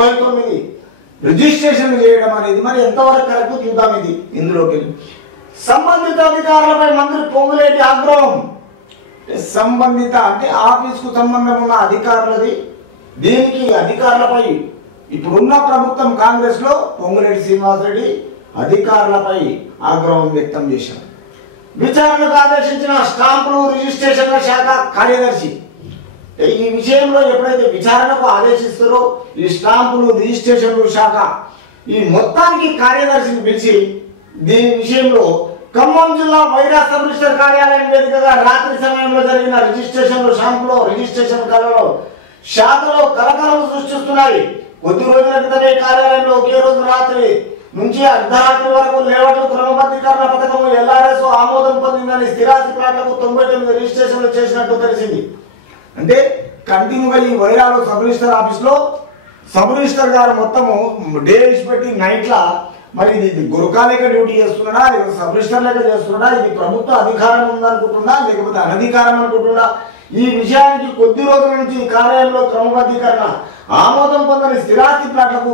99 registration చేయడం అనేది మరి ఎంతవరకు కరెక్ట్ చూద్దాం. ఇది ఇందులోకి సంబంధిత అధికారులపై మంత్రి పొంగులేటి ఆగ్రహం. సంబంధిత అంటే ఆఫీస్కు సంబంధం ఉన్న అధికారులది. దీనికి అధికారులపై ఇప్పుడున్న ప్రభుత్వం కాంగ్రెస్ లో పొంగులేటి శ్రీనివాసరెడ్డి అధికారులపై ఆగ్రహం వ్యక్తం చేశారు. విచారణకు ఆదేశించిన స్టాంపులు రిజిస్ట్రేషన్ల శాఖ కార్యదర్శి ఈ విషయంలో ఎప్పుడైతే విచారణకు ఆదేశిస్తారో ఈ స్టాంపులు రిజిస్ట్రేషన్లు శాఖ ఈ మొత్తానికి కార్యదర్శిని పిలిచి దీని విషయంలో ఖమ్మం జిల్లా వైరా సబ్ రిజిస్టర్ కార్యాలయం వేదికగా రాత్రి సమయంలో జరిగిన రిజిస్ట్రేషన్లు స్టాంపులో రిజిస్ట్రేషన్ కళలో శాఖలో కలకలం సృష్టిస్తున్నాయి. కొద్ది రోజుల క్రితమే కార్యాలయంలో ఒకే రోజు రాత్రి నుంచి అర్ధరాత్రి వరకు లేఅవుట్ క్రమబద్ధీకరణ పథకం ఎల్ఆర్ఎస్ ఆమోదం పొందిందని స్థిరాస్తి ప్లాట్లకు 99 రిజిస్ట్రేషన్లు చేసినట్టు తెలిసింది. అంటే కంటిన్యూగా ఈ వైరాలో సబ్ రిజిస్టర్ ఆఫీస్ లో సబ్ రిజిస్టర్ గారు మొత్తము డే పెట్టి నైట్లా మరి ఇది గురకాలేక డ్యూటీ చేస్తున్నాడా లేకపోతే సబ్ రిజిస్టర్ లేక చేస్తున్నాడా, ఇది ప్రభుత్వ అధికారం ఉందనుకుంటున్నా లేకపోతే అనధికారం అనుకుంటున్నా, ఈ విషయానికి కొద్ది రోజుల నుంచి కార్యాలయంలో క్రమబద్ధీకరణ ఆమోదం పొందని స్థిరాస్తి ప్లాట్లకు